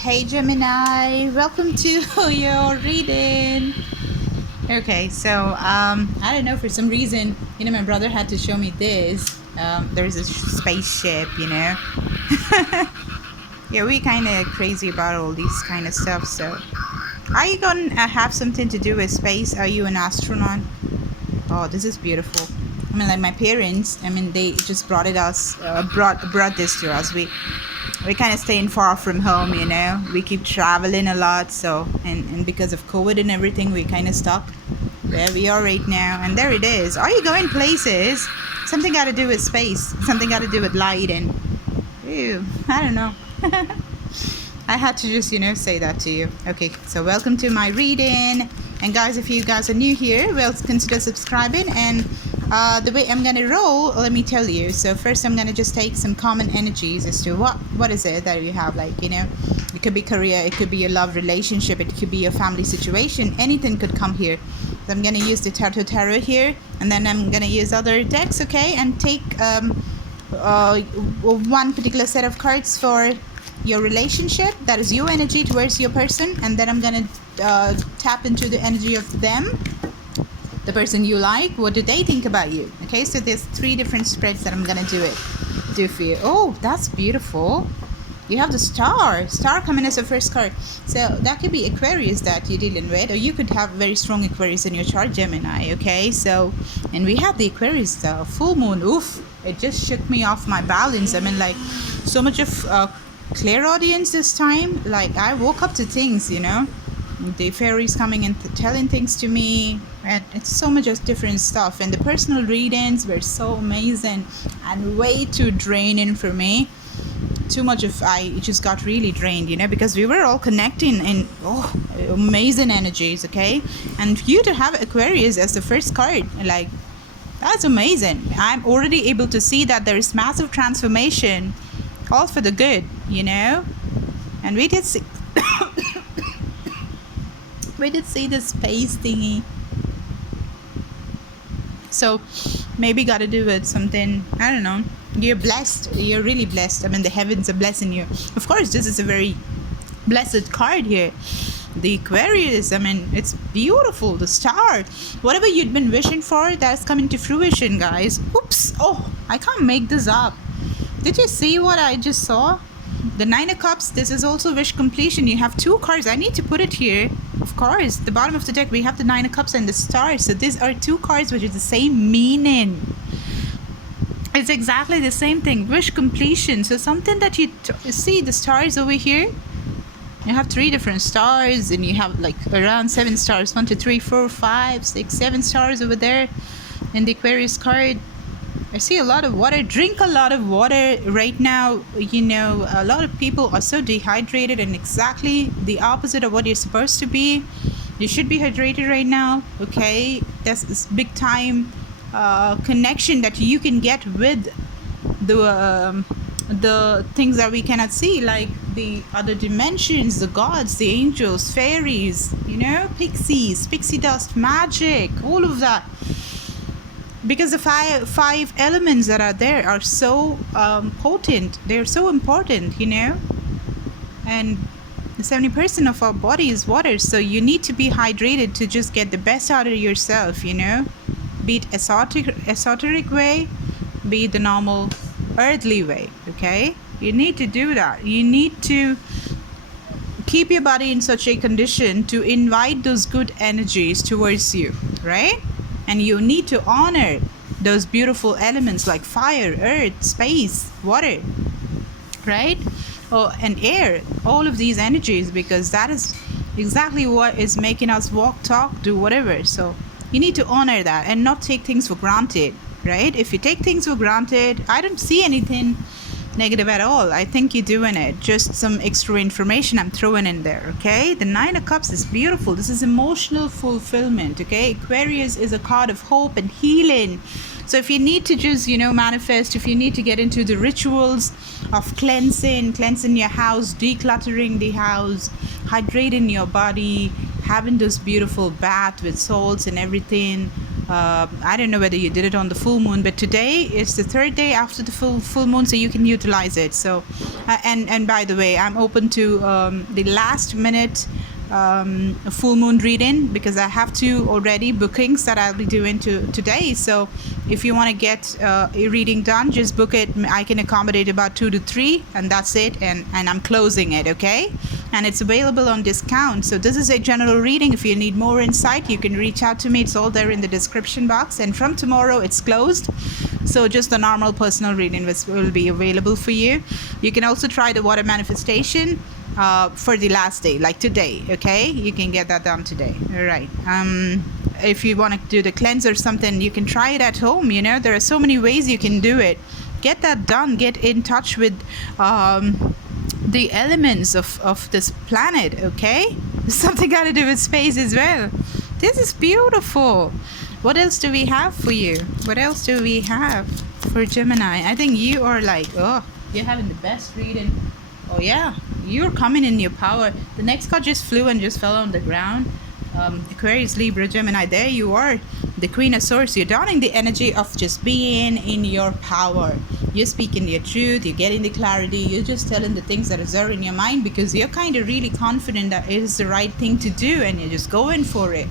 Hey Gemini, welcome to your reading. Okay, so I don't know, for some reason, my brother had to show me this. There's a spaceship, Yeah, we kind of crazy about all these kind of stuff. So, are you gonna have something to do with space? Are you an astronaut? Oh, this is beautiful. I mean, like my parents. I mean, they just brought this to us. We kind of staying far from home, we keep traveling a lot, so and because of COVID and everything, we kind of stuck where we are right now. And there it is. Are you going places? Something got to do with space, something got to do with light, and I don't know. I had to just say that to you. Okay, so welcome to my reading. And guys, if you guys are new here, well, consider subscribing. And the way I'm gonna roll, let me tell you. So first, I'm gonna just take some common energies as to what is it that you have. Like, it could be career, it could be your love relationship, it could be your family situation. Anything could come here. So I'm gonna use the tarot here, and then I'm gonna use other decks, okay, and take one particular set of cards for your relationship, that is your energy towards your person, and then I'm gonna tap into the energy of them, the person you like. What do they think about you? Okay, so there's 3 different spreads that I'm gonna do for you. Oh, that's beautiful. You have the star coming as a first card. So that could be Aquarius that you're dealing with, or you could have very strong Aquarius in your chart, Gemini. Okay, so, and we have the Aquarius full moon. Oof, it just shook me off my balance. I mean, like, so much of clear audience this time. Like, I woke up to things, the fairies coming and telling things to me, and it's so much of different stuff. And the personal readings were so amazing and way too draining for me. Too much of I just got really drained, because we were all connecting in amazing energies. Okay, and you to have Aquarius as the first card, like, that's amazing. I'm already able to see that there is massive transformation, all for the good, and we did see the space thingy. So maybe got to do with something, I don't know. You're blessed, you're really blessed. I mean, the heavens are blessing you. Of course, this is a very blessed card here, the Aquarius. I mean, it's beautiful. The star, whatever you'd been wishing for, that's coming to fruition, guys. Oops, I can't make this up. Did you see what I just saw? The 9 of Cups, this is also wish completion. You have 2 cards. I need to put it here. Of course, the bottom of the deck, we have the 9 of Cups and the star. So these are 2 cards which is the same meaning. It's exactly the same thing. Wish completion. So something that you see, the stars over here. You have 3 different stars, and you have like around 7 stars. 1, 2, 3, 4, 5, 6, 7 stars over there in the Aquarius card. I see a lot of water. Drink a lot of water right now. A lot of people are so dehydrated, and exactly the opposite of what you're supposed to be. You should be hydrated right now. Okay, that's this big time connection that you can get with the things that we cannot see, like the other dimensions, the gods, the angels, fairies, pixies, pixie dust, magic, all of that. Because the five elements that are there are so potent, they're so important, and 70% of our body is water, so you need to be hydrated to just get the best out of yourself, be it esoteric way, be it the normal earthly way. Okay, you need to do that. You need to keep your body in such a condition to invite those good energies towards you, right? And you need to honor those beautiful elements like fire, earth, space, water, right? And air, all of these energies, because that is exactly what is making us walk, talk, do whatever. So you need to honor that and not take things for granted, right? If you take things for granted, I don't see anything negative at all. I think you're doing it. Just some extra information I'm throwing in there, okay? The 9 of Cups is beautiful. This is emotional fulfillment, okay? Aquarius is a card of hope and healing. So if you need to just, manifest, if you need to get into the rituals of cleansing your house, decluttering the house, hydrating your body, having this beautiful bath with salts and everything, I don't know whether you did it on the full moon, but today is the third day after the full moon, so you can utilize it. So and by the way, I'm open to the last minute full moon reading, because I have two already bookings that I'll be doing today. So if you want to get a reading done, just book it. I can accommodate about 2 to 3, and that's it, and I'm closing it, okay? And it's available on discount. So this is a general reading. If you need more insight, you can reach out to me. It's all there in the description box. And from tomorrow it's closed, so just the normal personal reading will be available for you. You can also try the water manifestation for the last day, like today, okay? You can get that done today. All right. If you want to do the cleanse or something, you can try it at home. You know, there are so many ways you can do it. Get that done. Get in touch with the elements of this planet, okay? Something got to do with space as well. This is beautiful. What else do we have for you? What else do we have for Gemini? I think you are like, oh, you're having the best reading. Oh yeah, you're coming in your power. The next card just flew and just fell on the ground. Aquarius, Libra, Gemini, there you are, the Queen of Swords. You're downing the energy of just being in your power. You're speaking your truth, you're getting the clarity, you're just telling the things that are there in your mind, because you're kind of really confident that it is the right thing to do, and you're just going for it.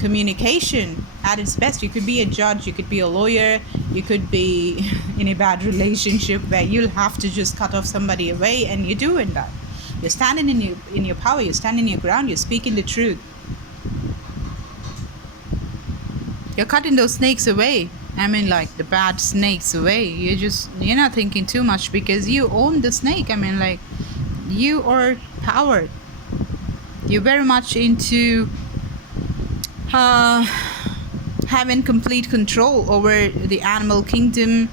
Communication at its best. You could be a judge, you could be a lawyer, you could be in a bad relationship where you'll have to just cut off somebody away, and you're doing that. You're standing in your power, you're standing your ground, you're speaking the truth. You're cutting those snakes away. I mean, like the bad snakes away. You're not thinking too much, because you own the snake. I mean, like, you are powered. You're very much into having complete control over the animal kingdom,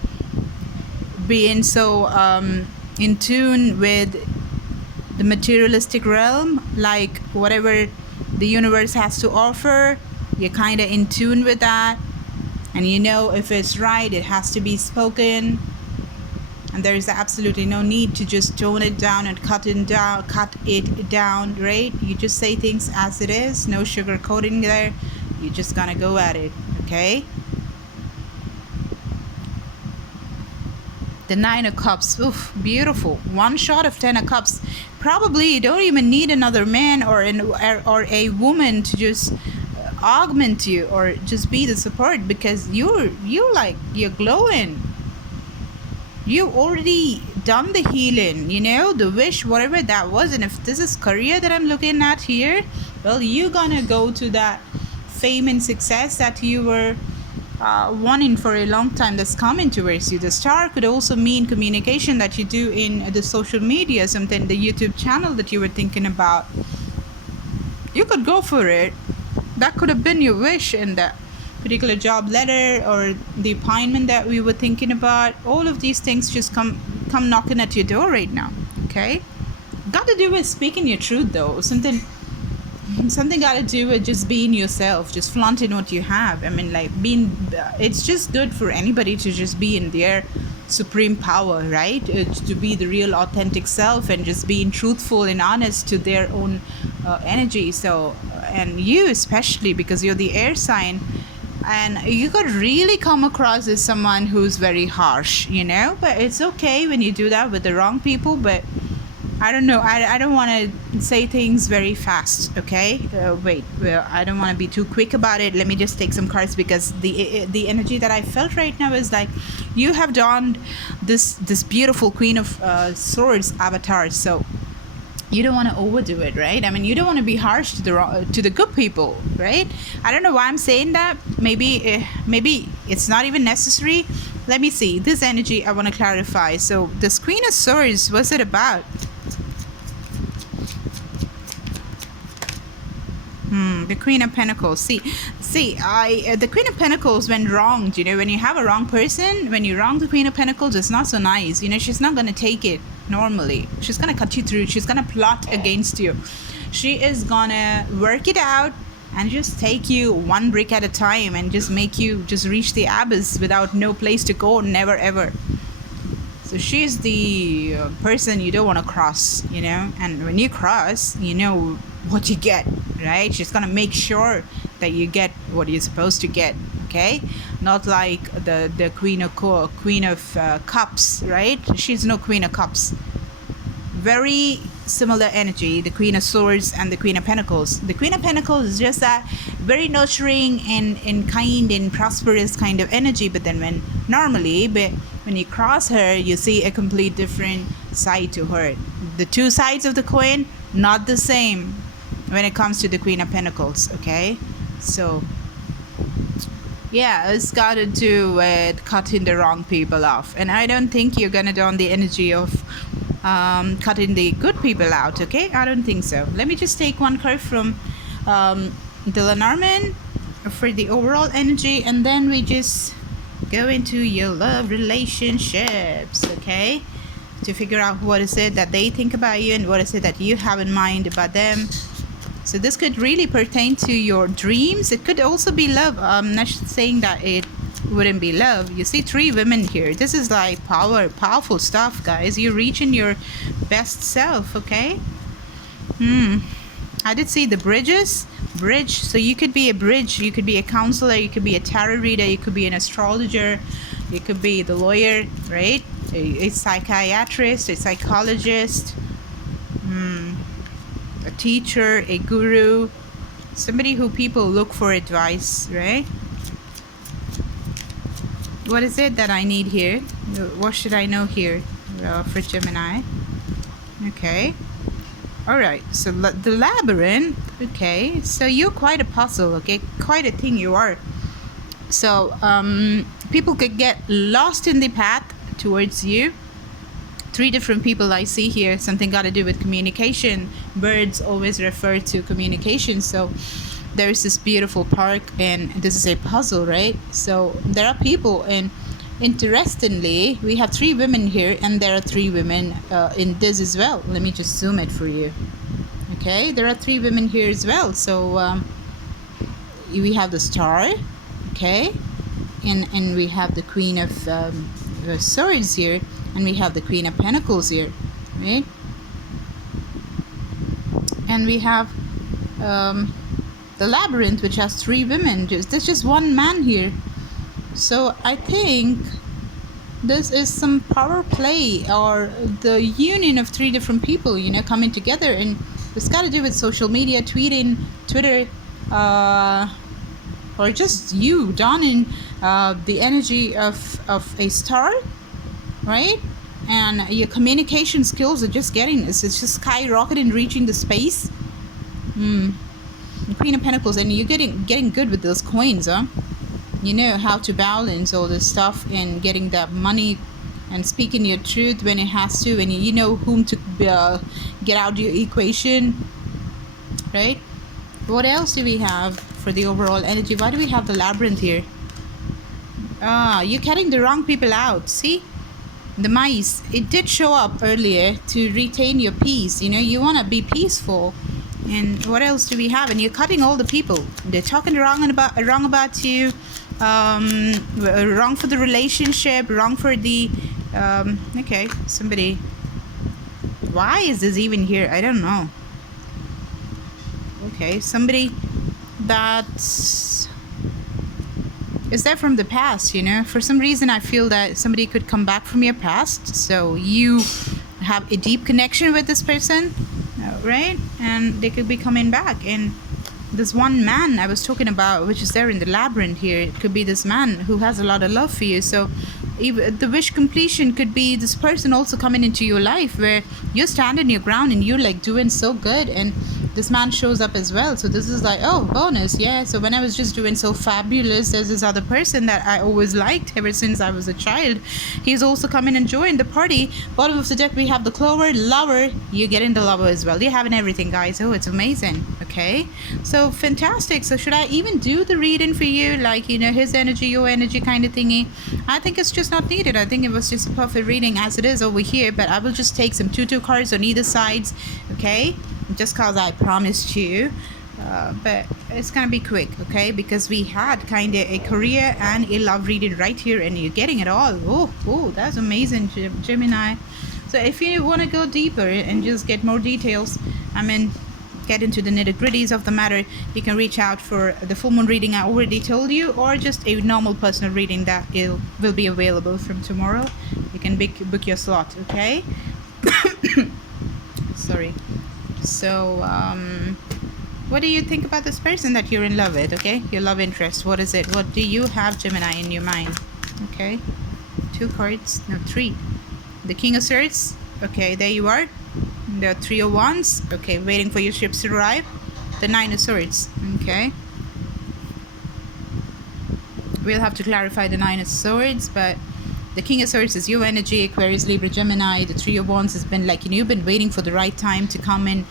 being so in tune with the materialistic realm, like whatever the universe has to offer. You're kind of in tune with that, and you know if it's right, it has to be spoken, and there is absolutely no need to just tone it down and cut it down, right? You just say things as it is, no sugarcoating there. You're just gonna go at it, okay? The 9 of Cups, oof, beautiful. One shot of 10 of Cups. Probably you don't even need another man or a woman to just augment you or just be the support, because you're glowing. You already done the healing, you know, the wish, whatever that was. And if this is career that I'm looking at here, well, you're gonna go to that fame and success that you were wanting for a long time, that's coming towards you. The star could also mean communication that you do in the social media, something, the YouTube channel that you were thinking about. You could go for it. That could have been your wish in that particular job letter, or the appointment that we were thinking about. All of these things just come knocking at your door right now, okay? Got to do with speaking your truth, though. Something got to do with just being yourself, just flaunting what you have. I mean, like, it's just good for anybody to just be in their supreme power, right? To be the real authentic self, and just being truthful and honest to their own energy. So, and you especially, because you're the air sign, and you could really come across as someone who's very harsh, you know, but it's okay when you do that with the wrong people. But I don't know, I don't want to say things very fast, okay? Well, I don't want to be too quick about it. Let me just take some cards, because the energy that I felt right now is like you have donned this beautiful Queen of Swords avatar. So you don't want to overdo it, right? I mean, you don't want to be harsh to the good people, right? I don't know why I'm saying that. Maybe it's not even necessary. Let me see. This energy I want to clarify. So this Queen of Swords, what's it about? The Queen of Pentacles. See, the Queen of Pentacles, when wronged, you know, when you have a wrong person, when you wrong the Queen of Pentacles, it's not so nice. You know, she's not going to take it normally. She's going to cut you through. She's going to plot against you. She is going to work it out and just take you one brick at a time, and just make you just reach the abyss without no place to go, never ever. So she's the person you don't want to cross, you know, and when you cross, you know what you get, right? She's gonna make sure that you get what you're supposed to get. okay? Not like the queen of cups, right? She's no queen of cups. Very similar energy, the queen of swords and the queen of pentacles. The queen of pentacles is just that very nurturing and kind and prosperous kind of energy, but then when you cross her, you see a complete different side to her. The two sides of the coin, not the same when it comes to the queen of pentacles, okay? So yeah, it's got to do with cutting the wrong people off, and I don't think you're gonna don the energy of cutting the good people out, okay? I don't think so. Let me just take one card from the Lenormand for the overall energy, and then we just go into your love relationships, okay? To figure out what is it that they think about you and what is it that you have in mind about them. So this could really pertain to your dreams. It could also be love. I'm not saying that it wouldn't be love. You see 3 women here. This is like powerful stuff, guys. You're reaching your best self, okay? I did see the bridge. So you could be a bridge, you could be a counselor, you could be a tarot reader, you could be an astrologer, you could be the lawyer, right? A psychiatrist, a psychologist, a teacher, a guru, somebody who people look for advice, right? What is it that I need here? What should I know here for Gemini? Okay. All right. So the labyrinth. Okay. So you're quite a puzzle. Okay. Quite a thing you are. So people could get lost in the path towards you. 3 different people I see here. Something got to do with communication. Birds always refer to communication. So there's this beautiful park, and this is a puzzle, right? So there are people, and interestingly, we have 3 women here, and there are 3 women in this as well. Let me just zoom it for you. Okay, there are 3 women here as well. So we have the star, okay, and we have the queen of swords here, and we have the queen of pentacles here, right? And we have the labyrinth, which has 3 women. There's just 1 man here. So I think this is some power play, or the union of 3 different people, you know, coming together. And it's got to do with social media, tweeting, Twitter, or just you donning the energy of a star, right? And your communication skills are just it's just skyrocketing, reaching the space. Queen of Pentacles, and you're getting good with those coins, huh? You know how to balance all this stuff and getting that money and speaking your truth when it has to, and you know whom to get out of your equation, right? What else do we have for the overall energy? Why do we have the labyrinth here? You're cutting the wrong people out. See, the mice, it did show up earlier to retain your peace. You know, you want to be peaceful. And what else do we have? And you're cutting all the people. They're talking wrong about you, wrong for the relationship, wrong for the okay, somebody. Why is this even here? I don't know. Okay, somebody that's is that from the past, you know? For some reason I feel that somebody could come back from your past, so you have a deep connection with this person, right? And they could be coming back. And this 1 man I was talking about, which is there in the labyrinth here, it could be this man who has a lot of love for you. So the wish completion could be this person also coming into your life, where you're standing your ground and you're like doing so good, and this man shows up as well. So this is like, oh, bonus. Yeah, so when I was just doing so fabulous, there's this other person that I always liked ever since I was a child. He's also coming and join the party. Bottom of the deck, we have the clover, lover. You're getting the lover as well. You're having everything, guys. Oh, it's amazing. Okay, so fantastic. So should I even do the reading for you, like, you know, his energy, your energy kind of thingy? I think it's just not needed. I think it was just a perfect reading as it is over here, but I will just take some 2-2 cards on either sides, okay, just cause I promised you. But it's gonna be quick, okay, because we had kind of a career and a love reading right here, and you're getting it all. Oh, that's amazing, Gemini. So if you want to go deeper and just get more details, I mean, get into the nitty-gritties of the matter, you can reach out for the full moon reading I already told you, or just a normal personal reading that will be available from tomorrow. You can book your slot, okay? Sorry. So what do you think about this person that you're in love with? Okay, your love interest, what is it? What do you have, Gemini, in your mind? Okay, 2 cards, no, 3. The King of Swords. Okay, there you are. The 3 of Wands. Okay, waiting for your ships to arrive. The 9 of Swords. Okay, we'll have to clarify the 9 of Swords, but the King of Swords is your energy, Aquarius, Libra, Gemini. The 3 of Wands has been like, you've been waiting for the right time to come and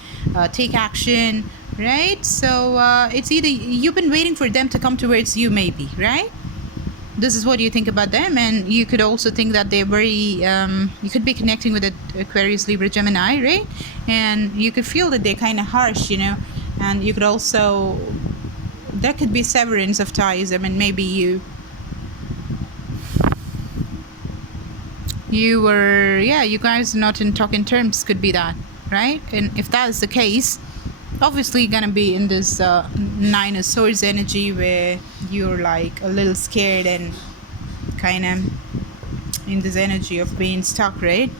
take action, right? So it's either you've been waiting for them to come towards you, maybe, right? This is what you think about them, and you could also think that they're very you could be connecting with Aquarius, Libra, Gemini, right? And you could feel that they're kind of harsh, and you could also, there could be severance of ties. I mean, maybe you were, you guys are not in talking terms, could be that, right? And if that is the case, obviously you're gonna be in this 9 of Swords energy where you're like a little scared and kind of in this energy of being stuck, right?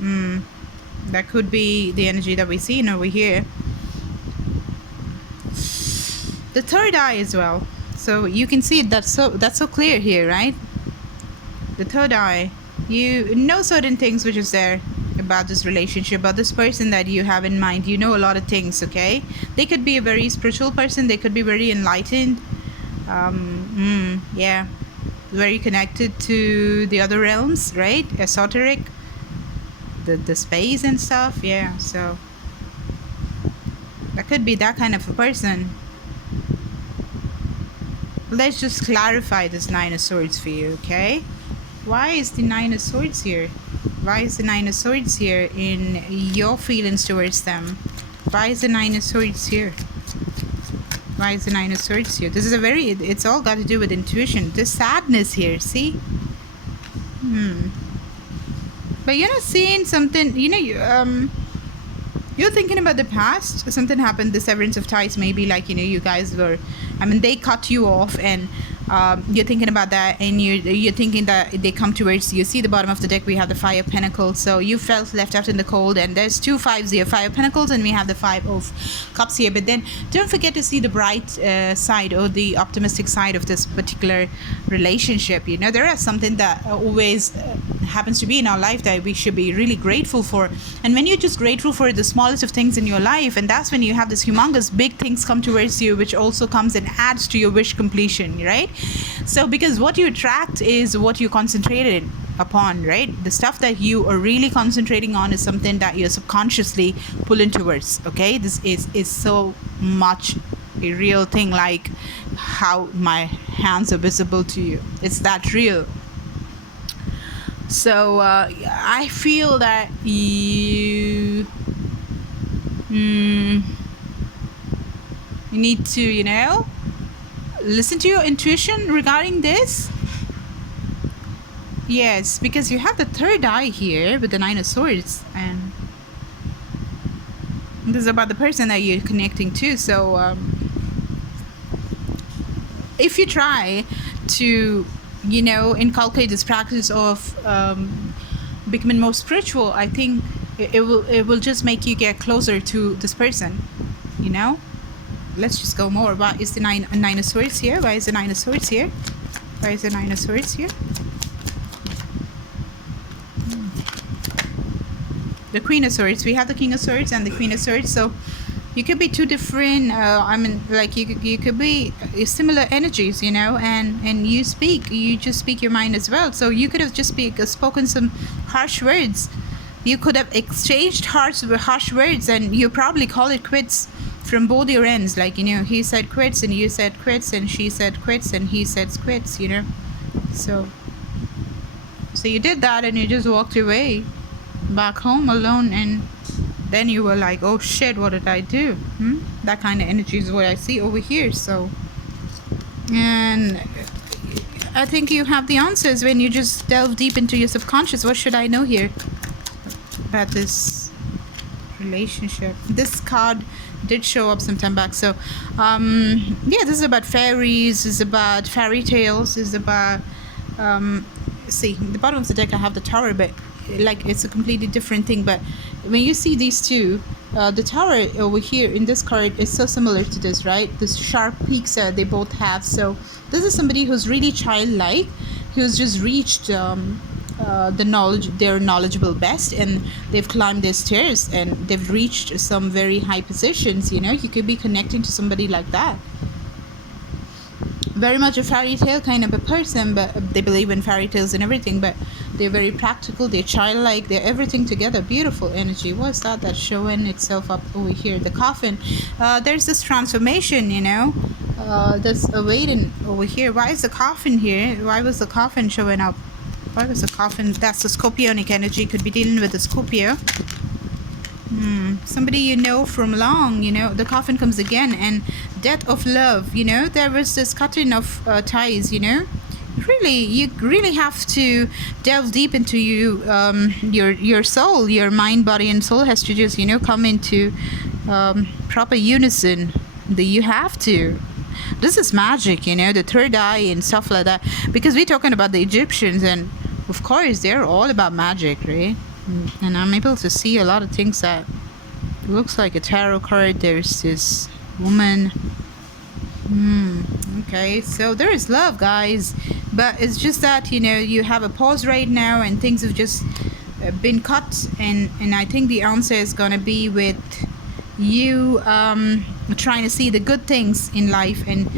That could be the energy that we see over here. The third eye as well, so you can see it, that's so clear here, right? The third eye, you know certain things which is there about this relationship, about this person that you have in mind. You know a lot of things, okay? They could be a very spiritual person, they could be very enlightened, very connected to the other realms, right? Esoteric, the space and stuff, so that could be that kind of a person. Let's just clarify this 9 of Swords for you, okay? Why is the 9 of Swords here? Why is the 9 of Swords here in your feelings towards them? Why is the 9 of Swords here? Why is the 9 of Swords here? This is it's all got to do with intuition. There's sadness here, see? But you're not seeing something, you're thinking about the past. Something happened, the severance of ties, maybe like, you guys were, they cut you off, and you're thinking about that, and you're thinking that they come towards you. See the bottom of the deck, we have the 5 of Pentacles, so you felt left out in the cold, and there's 2 5s here, 5 of Pentacles, and we have the 5 of Cups here. But then don't forget to see the bright side, or the optimistic side of this particular relationship. There is something that always happens to be in our life that we should be really grateful for, and when you're just grateful for the smallest of things in your life, and that's when you have this humongous big things come towards you, which also comes and adds to your wish completion, right? So because what you attract is what you concentrated upon, right? The stuff that you are really concentrating on is something that you're subconsciously pulling towards, okay? This is so much a real thing, like how my hands are visible to you. It's that real. So I feel that you need to, listen to your intuition regarding this. Yes, because you have the third eye here with the 9 of Swords, and this is about the person that you're connecting to. So if you try to inculcate this practice of becoming more spiritual, I think it will just make you get closer to this person. Let's just go more. Why is the 9 of Swords here? Why is the 9 of Swords here? Why is the 9 of Swords here? The Queen of Swords. We have the King of Swords and the Queen of Swords. So you could be two different, you could be similar energies, and you just speak your mind as well. So you could have just spoken some harsh words. You could have exchanged harsh words, and you probably call it quits from both your ends. Like, he said quits, and you said quits, and she said quits, and he said quits, So you did that, and you just walked away back home alone, and then you were like, oh shit, what did I do? That kind of energy is what I see over here. So, and I think you have the answers when you just delve deep into your subconscious. What should I know here about this relationship. This card did show up some time back. So yeah, this is about fairies, this is about fairy tales, this is about see, the bottom of the deck I have the Tower, but like it's a completely different thing. But when you see these two, the Tower over here in this card is so similar to this, right? This sharp peaks they both have. So this is somebody who's really childlike, who's just reached they're knowledgeable best, and they've climbed their stairs and they've reached some very high positions. You know, you could be connecting to somebody like that. Very much a fairy tale kind of a person, but they believe in fairy tales and everything, but they're very practical, they're childlike, they're everything together. Beautiful energy. What's that that's showing itself up over here? The coffin. There's this transformation, you know, that's awaiting over here. Why is the coffin here? Why was the coffin showing up? Why was the coffin? That's the Scorpionic energy. Could be dealing with the Scorpio. Somebody you know from long, you know. The coffin comes again, and death of love, you know. There was this cutting of ties, you know. Really, you really have to delve deep into your soul. Your mind, body, and soul has to just, you know, come into proper unison. You have to. This is magic, you know, the third eye and stuff like that. Because we're talking about the Egyptians, and of course they're all about magic, right? And I'm able to see a lot of things that looks like a tarot card. There's this woman. Okay, so there is love, guys, but it's just that, you know, you have a pause right now and things have just been cut, and I think the answer is gonna be with you trying to see the good things in life. And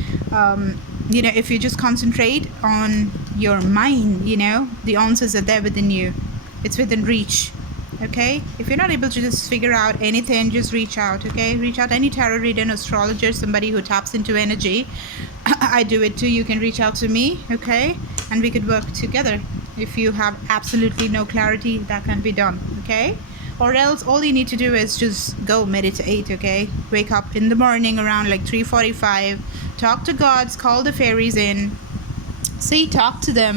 you know, if you just concentrate on your mind, you know, the answers are there within you. It's within reach. Okay, if you're not able to just figure out anything, just reach out. Okay, reach out. Any tarot reader, an astrologer, somebody who taps into energy. I do it too. You can reach out to me. Okay, and we could work together. If you have absolutely no clarity, that can be done. Okay, or else all you need to do is just go meditate. Okay, wake up in the morning around like 3:45, talk to gods, call the fairies in, see, talk to them,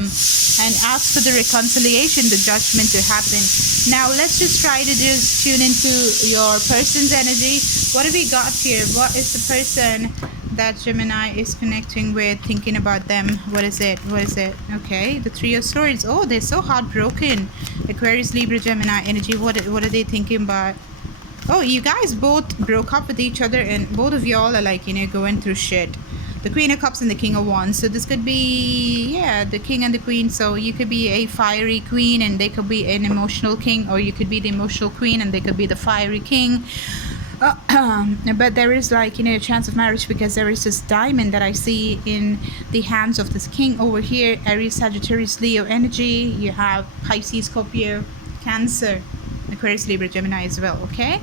and ask for the reconciliation, the judgment to happen. Now let's just try to just tune into your person's energy. What have we got here? What is the person that Gemini is connecting with, thinking about them? What is it? What is it? Okay, the Three of Swords. Oh, they're so heartbroken. Aquarius, Libra, Gemini energy. What are they thinking about? Oh, you guys both broke up with each other, and both of y'all are like, you know, going through shit. The Queen of Cups and the King of Wands. So this could be, yeah, the King and the Queen. So you could be a fiery queen and they could be an emotional king, or you could be the emotional queen and they could be the fiery king. But there is, like, you know, a chance of marriage, because there is this diamond that I see in the hands of this king over here. Aries, Sagittarius, Leo energy. You have Pisces, Scorpio, Cancer, Aquarius, Libra, Gemini as well. Okay,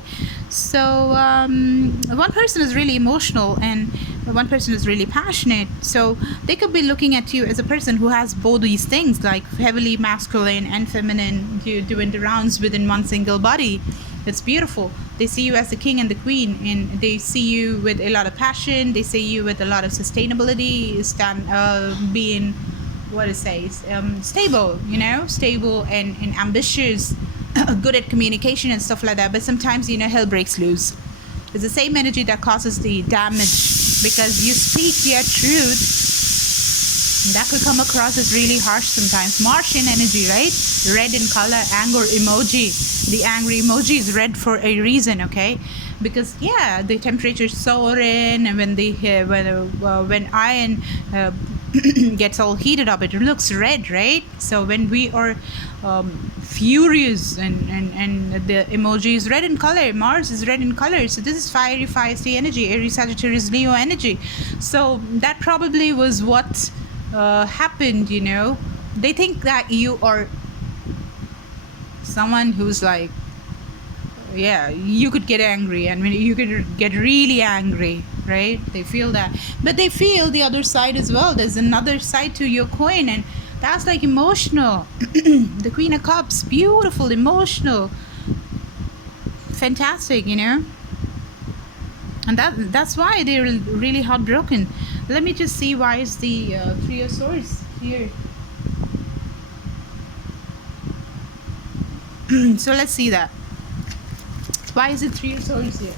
so one person is really emotional and one person is really passionate. So they could be looking at you as a person who has both these things, like heavily masculine and feminine, doing the rounds within one single body. It's beautiful. They see you as the king and the queen, and they see you with a lot of passion. They see you with a lot of sustainability, being, what it says, stable, you know, stable and ambitious, good at communication and stuff like that. But sometimes, you know, hell breaks loose. It's the same energy that causes the damage, because you speak your truth. That could come across as really harsh sometimes. Martian energy, right? Red in color, anger emoji. The angry emoji is red for a reason, okay? Because, yeah, the temperature is soaring, and when iron gets all heated up, it looks red, right? So when we are furious and the emoji is red in color, Mars is red in color. So this is fiery, feisty energy, Aries, Sagittarius, Leo energy. So that probably was what happened, you know. They think that you are someone who's like, yeah, you could get angry, and you could get really angry, right? They feel that, but they feel the other side as well. There's another side to your coin, and that's like emotional. The Queen of Cups, beautiful, emotional, fantastic, you know. And that's why they're really heartbroken. Let me just see, why is the Three of Swords here? So let's see that. Why is it Three of Swords here?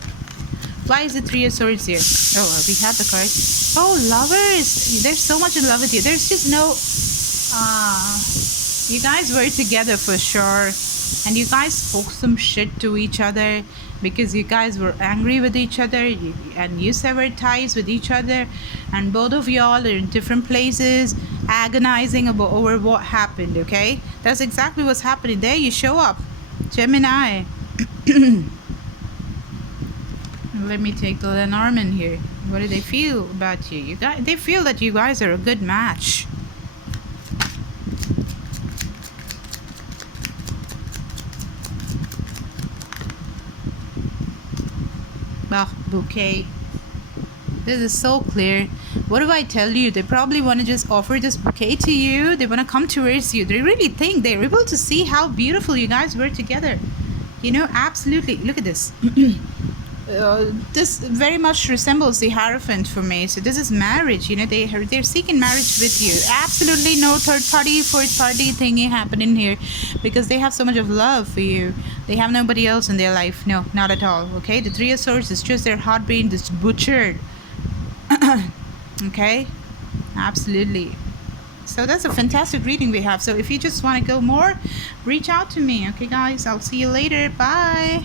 Why is it Three of Swords here? Oh, well, we had the card. Oh, lovers. There's so much in love with you. There's just no... you guys were together for sure. And you guys spoke some shit to each other because you guys were angry with each other and you severed ties with each other. And both of y'all are in different places agonizing over what happened, okay? That's exactly what's happening. There you show up. Gemini. Let me take the Lenormand here. What do they feel about you? They feel that you guys are a good match. Oh, bouquet. This is so clear. What do I tell you? They probably want to just offer this bouquet to you. They want to come towards you. They really think they're able to see how beautiful you guys were together. You know, absolutely. Look at this. This very much resembles the Hierophant for me. So this is marriage. You know, they're seeking marriage with you. Absolutely no third party, fourth party thingy happening here, because they have so much of love for you. They have nobody else in their life. No, not at all. Okay, the Three of Swords is just their heart being just butchered. Okay, absolutely. So that's a fantastic reading we have. So if you just want to go more, reach out to me. Okay, guys, I'll see you later. Bye.